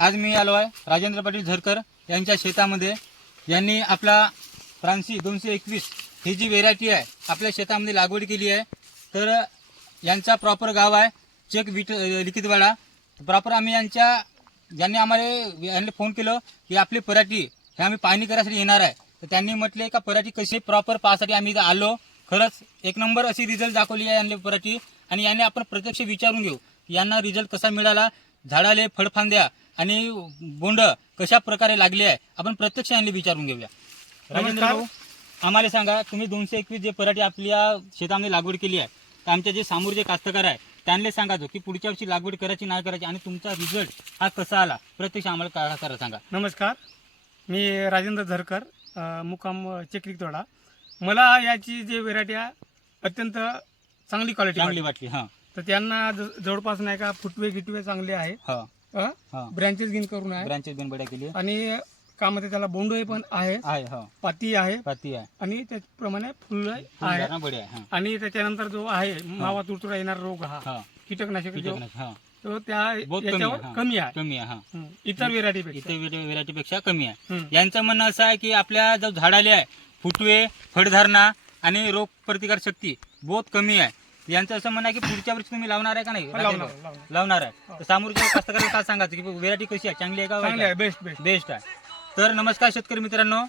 आज मी आलो आहे राजेंद्र पाटील झरकर यांच्या शेतामध्ये. यांनी आपला फ्रान्सी 221 ही जी व्हेरायटी आहे आपल्या शेतामध्ये लागवड केली आहे. तर यांचा प्रॉपर गाव आहे चेक लिखितवाडा. प्रॉपर आम्ही यांनी आम्हाला फोन केलं की आपली पराठी हे आम्ही पाहणी करायसाठी येणार आहे. तर त्यांनी म्हटले का पराठी कशी प्रॉपर पाहण्यासाठी आम्ही इथं आलो. खरंच एक नंबर अशी रिझल्ट दाखवली आहे यांनी पराठी. आणि यांनी आपण प्रत्यक्ष विचारून घेऊ यांना रिझल्ट कसा मिळाला, झाडाले फळफांद्या आणि बोंड कशा प्रकारे लागले आहे आपण प्रत्यक्ष यांनी विचारून घेऊया. राजेंद्र भाऊ, आम्हाला सांगा तुम्ही 221 जे पराठी आपल्या शेतामध्ये लागवड केली आहे तर आमचे जे समोर जे कास्तकार आहे त्यांना सांगा की पुढच्या वर्षी लागवड करायची नाही करायची आणि तुमचा रिझल्ट हा कसा आला प्रत्यक्ष आम्हाला करा सांगा. नमस्कार, मी राजेंद्र झरकर, मुक्काम चक्रीतोडा. मला याची जी व्हेरायटी आहे अत्यंत चांगली क्वालिटी वाटली. हां, तर त्यांना जवळपास नाही का फुटवे गिटवे चांगले आहे. ब्रँचेस गिन करून आहे, ब्रांचेस बिन बड्या केली आणि कामध्ये त्याला बोंडे पण आहे, पाती आहे आणि त्याप्रमाणे फुल आहे बड्या. आणि त्याच्यानंतर जो आहे मावा तुडतुडा येणार रोग हा कीटकनाशक जो तो याच्यावर कमी आहे इतर व्हेरायटीपेक्षा कमी आहे. यांचं म्हणणं असं आहे की आपल्या जो झाडाले आहे फुटवे, फळधारणा आणि रोग प्रतिकार शक्ती बहुत कमी आहे. यांचं असं म्हणणं आहे की पुढच्या वर्षी तुम्ही लावणार आहे का नाही? लावणार आहे. तर समोरच्या कास्तकाराला काय सांगायचं की व्हेरायटी कशी आहे, चांगली आहे का? चांगली आहे, बेस्ट आहे. तर नमस्कार शेतकरी मित्रांनो,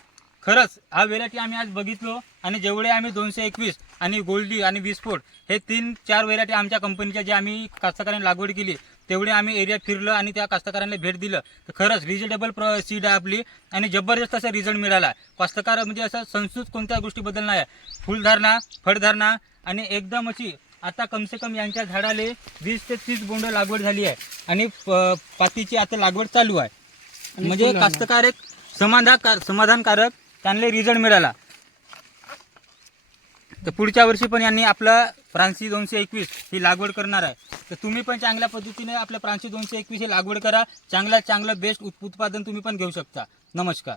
खरंच हा व्हेरायटी आम्ही आज बघितलो आणि जेवढे आम्ही 221 आणि गोल्डी आणि विस्फोट हे 3-4 व्हेरायटी आमच्या कंपनीच्या जे आम्ही कास्तकारांनी लागवड केली तेवढे आम्ही एरिया फिरलो आणि त्या कास्तकारांना भेट दिलं. तर खरंच रिजनेबल सीड आहे आपली आणि जबरदस्त असा रिझल्ट मिळाला. कास्तकार म्हणजे असं संस्कृत कोणत्या गोष्टीबद्दल नाही आहे. फुलधारणा, फळधारणा आणि एकदम अशी आता कमसे कम यांच्या झाडाले 20 ते 30 बोंड लागवड झाली आहे आणि पातीची आता लागवड चालू आहे. म्हणजे कास्तकार एक समाधानकारक त्यांना रिझल्ट मिळाला. तर पुढच्या वर्षी पण यांनी आपलं फ्रान्सी 221 ही लागवड करणार आहे. तर तुम्ही पण चांगल्या पद्धतीने आपल्या फ्रान्सी 221 ही लागवड करा. चांगलं बेस्ट उत्पादन तुम्ही पण घेऊ शकता. नमस्कार.